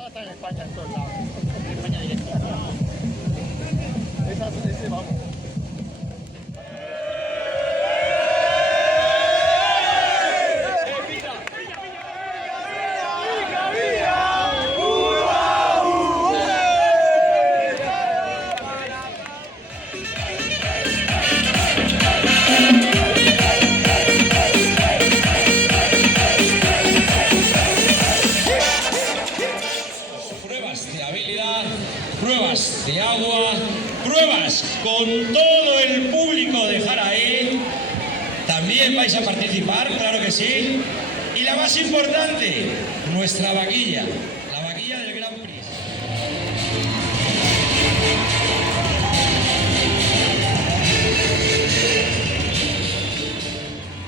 Ahora está en España, en todos lados. En España directo. Ese vamos. Pruebas de agua, pruebas con todo el público de Jaraí. También vais a participar, claro que sí. Y la más importante, nuestra vaquilla, la vaquilla del Grand Prix.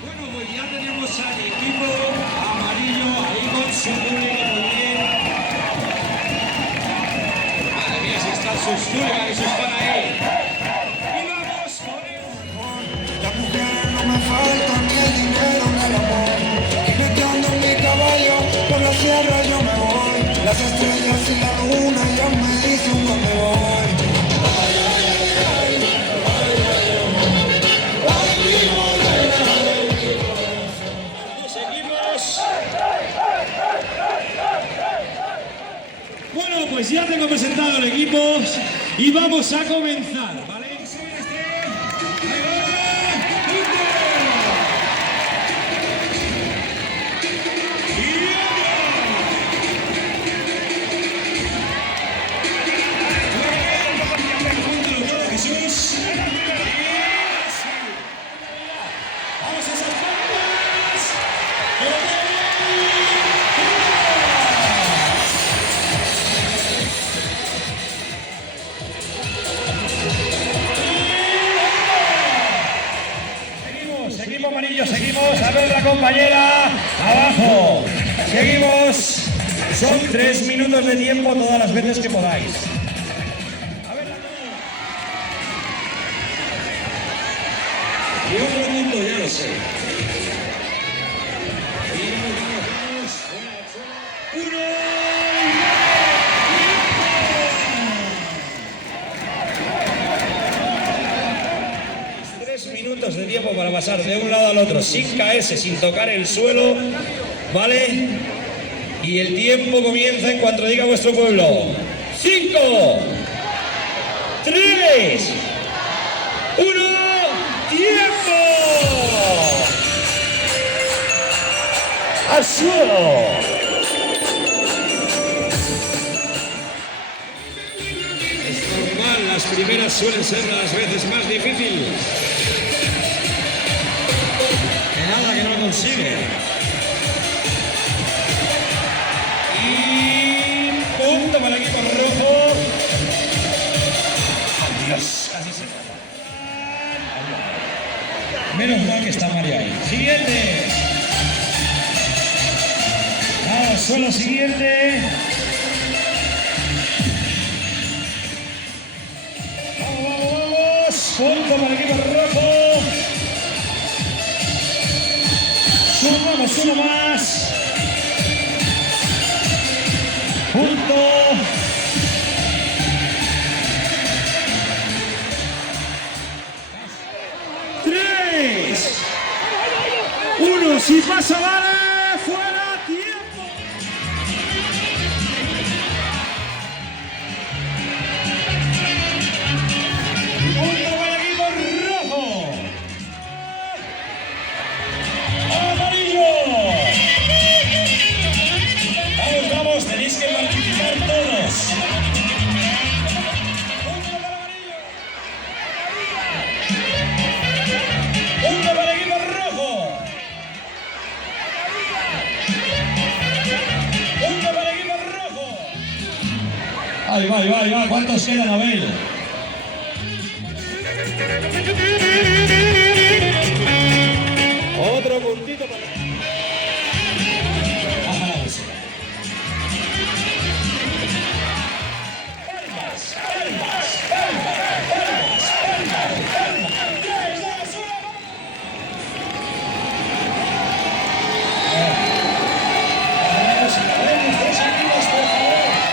Bueno, pues ya tenemos al equipo amarillo ahí con su público muy bien. Sus turgas y sus para ahí. Y vamos con él. Las mujeres no me faltan, ni el dinero ni el amor. Jineteando en mi caballo, por la sierra yo me voy. Las estrellas y la luna ya me dicen dónde voy. Dos equipos. Bueno, pues ya tengo presentado el equipo y vamos a comenzar, ¿vale? Seguimos, a ver la compañera, abajo, seguimos, son 3 minutos de tiempo todas las veces que podáis. A ver, y otro punto, ya lo sé. De tiempo para pasar de un lado al otro sin caerse, sin tocar el suelo, ¿vale? Y el tiempo comienza en cuanto diga vuestro pueblo. 5, 3, 1, ¡tiempo! ¡Al suelo! Es normal, las primeras suelen ser las veces más difíciles. Nada que no consigue. Y punto para el equipo rojo. Dios, casi se fue. Menos mal que está María ahí. Siguiente. Nada, solo siguiente. Vamos, vamos, vamos. Punto para el equipo rojo. Sumamos uno más. Punto. Tres. Uno. Si pasa, vale. Fuera. Tiempo. Punto para el equipo rojo. Vamos, tenéis que participar todos. Punto para el equipo rojo. Punto para el equipo rojo. Ahí va, ahí va, ahí va. ¿Cuántos quedan, Abel? Otro puntito para... Por favor.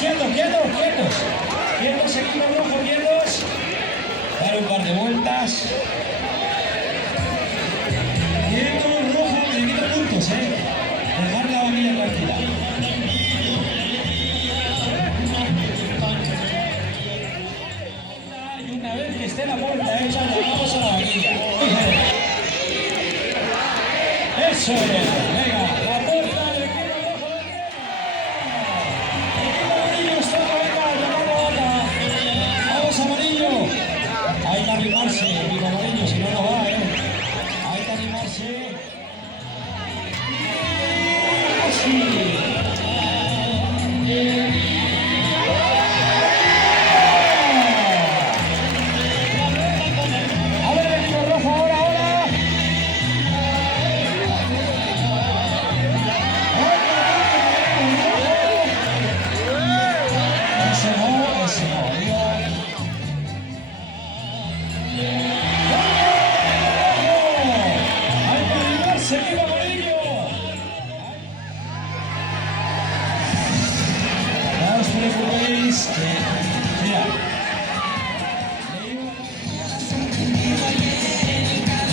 quietos, quietos, quietos. Quietos, equipo rojo, quietos. Dar un par de vueltas. Quietos, rojo, me quito puntos, Dejar la vanilla tranquila. Y una vez que esté la puerta hecha, nos vamos a la vanilla. Eso es. Venga, la puerta del equipo rojo de equipo amarillo está, venga, llamando ahora. Vamos, amarillo. Hay que animarse, equipo amarillo, si no, no va, Hay que animarse. Así. A ver, equipo rojo, ahora. Ese no, hay que animarse, equipo amarillo. No os preocupéis, mira.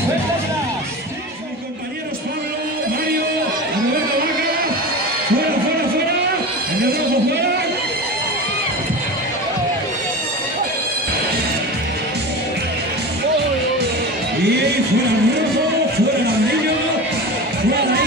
Vuelta atrás. Mis compañeros Pablo, Mario, Roberto Vaca. Fuera. En el rojo, fuera. Y fuera el rojo, fuera el amarillo, fuera ahí.